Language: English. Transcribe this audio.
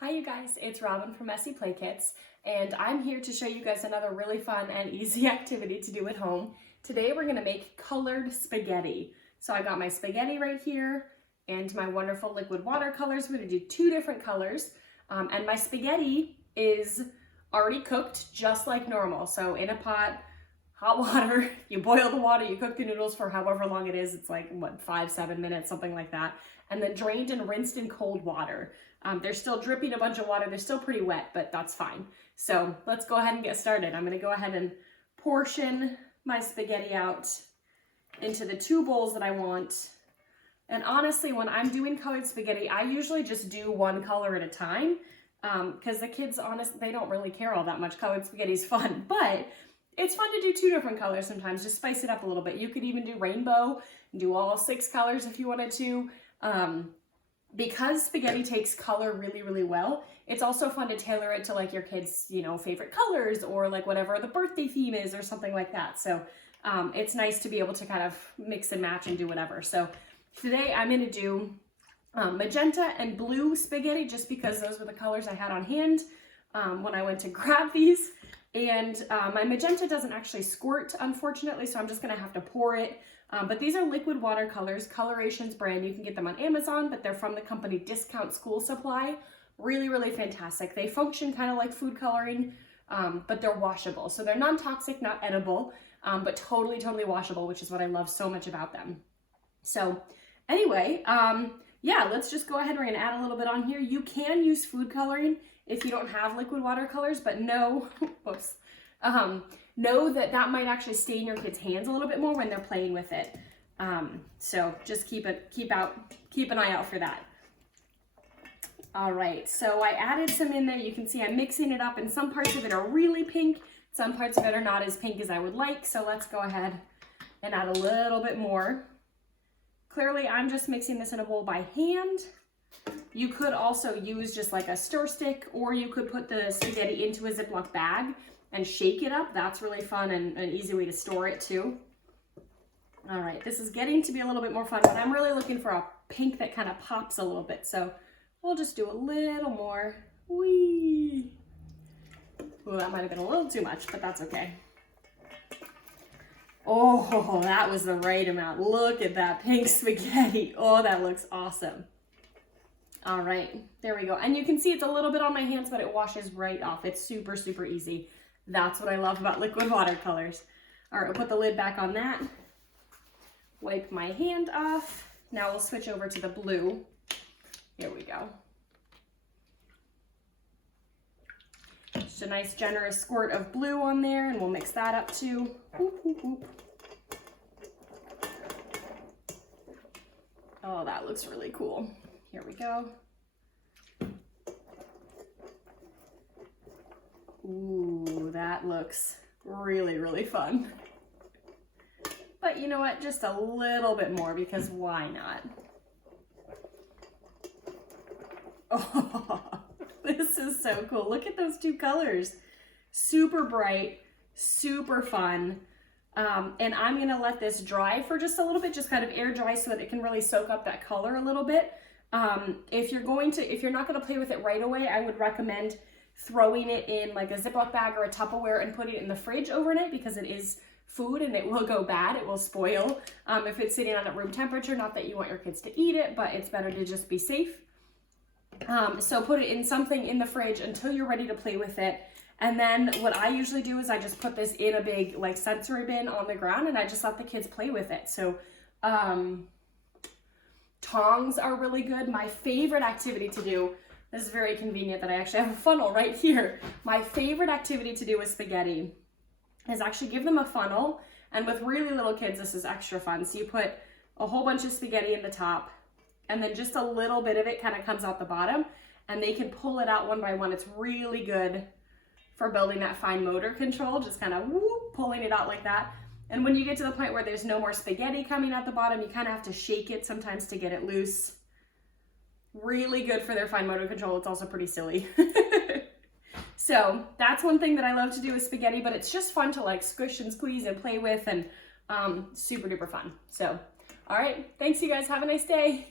Hi you guys, it's Robin from Messy Play Kits, and I'm here to show you guys another really fun and easy activity to do at home. Today we're going to make colored spaghetti. So I got my spaghetti right here and my wonderful liquid watercolors. We're going to do two different colors, and my spaghetti is already cooked just like normal. So in a pot, hot water, you boil the water, you cook the noodles for however long it is. It's like, what, 5-7 minutes, something like that. And then drained and rinsed in cold water. They're still dripping a bunch of water. They're still pretty wet, but that's fine. So let's go ahead and get started. I'm gonna go ahead and portion my spaghetti out into the two bowls that I want. And honestly, when I'm doing colored spaghetti, I usually just do one color at a time because the kids, honestly, they don't really care all that much. Colored spaghetti is fun, but it's fun to do two different colors sometimes. Just spice it up a little bit. You could even do rainbow and do all 6 colors if you wanted to. Because spaghetti takes color really, really well, it's also fun to tailor it to like your kids', favorite colors or like whatever the birthday theme is or something like that. So it's nice to be able to kind of mix and match and do whatever. So today I'm going to do magenta and blue spaghetti just because those were the colors I had on hand when I went to grab these. And my magenta doesn't actually squirt, unfortunately, so I'm just going to have to pour it. But these are liquid watercolors, Colorations brand. You can get them on Amazon, but they're from the company Discount School Supply. Really, really fantastic. They function kind of like food coloring, but they're washable. So they're non-toxic, not edible, but totally, totally washable, which is what I love so much about them. So anyway, yeah, let's just go ahead. We're going to add a little bit on here. You can use food coloring if you don't have liquid watercolors, but know, whoops, know that that might actually stain your kids' hands a little bit more when they're playing with it. So just keep an eye out for that. All right, so I added some in there. You can see I'm mixing it up, and some parts of it are really pink. Some parts of it are not as pink as I would like. So let's go ahead and add a little bit more. Clearly, I'm just mixing this in a bowl by hand. You could also use just like a stir stick, or you could put the spaghetti into a Ziploc bag and shake it up. That's really fun and an easy way to store it too. All right, this is getting to be a little bit more fun, but I'm really looking for a pink that kind of pops a little bit. So we'll just do a little more. Whee! Oh, that might have been a little too much, but that's okay. Oh, that was the right amount. Look at that pink spaghetti. Oh, that looks awesome. All right, there we go. And you can see it's a little bit on my hands, but it washes right off. It's super, super easy. That's what I love about liquid watercolors. All right, we'll put the lid back on that. Wipe my hand off. Now we'll switch over to the blue. Here we go. Just a nice generous squirt of blue on there, and we'll mix that up too. Whoop, whoop, whoop. Oh, that looks really cool. Here we go. Ooh, that looks really, really fun. But you know what? Just a little bit more, because why not? Oh, this is so cool. Look at those two colors. Super bright, super fun. And I'm gonna let this dry for just a little bit, just kind of air dry so that it can really soak up that color a little bit. If you're not gonna play with it right away, I would recommend throwing it in like a Ziploc bag or a Tupperware and putting it in the fridge overnight, because it is food and it will go bad, it will spoil if it's sitting on at room temperature. Not that you want your kids to eat it, but it's better to just be safe. So put it in something in the fridge until you're ready to play with it. And then what I usually do is I just put this in a big like sensory bin on the ground, and I just let the kids play with it. So tongs are really good. My favorite activity to do, this is very convenient that I actually have a funnel right here. My favorite activity to do with spaghetti is actually give them a funnel. And with really little kids, this is extra fun. So you put a whole bunch of spaghetti in the top, and then just a little bit of it kind of comes out the bottom, and they can pull it out one by one. It's really good for building that fine motor control, just kind of whoop, pulling it out like that. And when you get to the point where there's no more spaghetti coming out the bottom, you kind of have to shake it sometimes to get it loose. Really good for their fine motor control. It's also pretty silly. So that's one thing that I love to do with spaghetti, but it's just fun to like squish and squeeze and play with, and super duper fun. So, all right. Thanks you guys. Have a nice day.